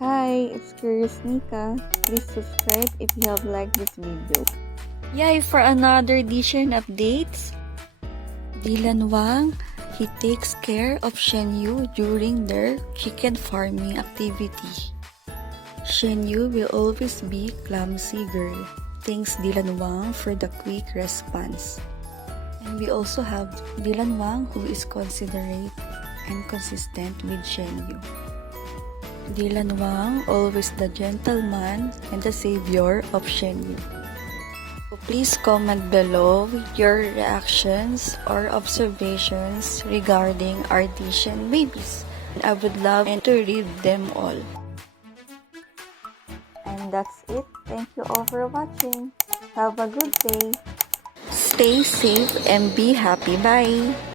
Hi, it's Curious Nika. Please subscribe if you have liked this video. Yay for another dyshen updates. Dylan Wang, he takes care of Shen during their chicken farming activity. Shen will always be clumsy girl. Thanks Dylan Wang for the quick response. And we also have Dylan Wang who is considerate and consistent with Shen. Dylan Wang, always the gentleman and the savior of Shen. So please comment below your reactions or observations regarding our dyshen babies. I would love to read them all. And that's it. Thank you all for watching. Have a good day. Stay safe and be happy. Bye!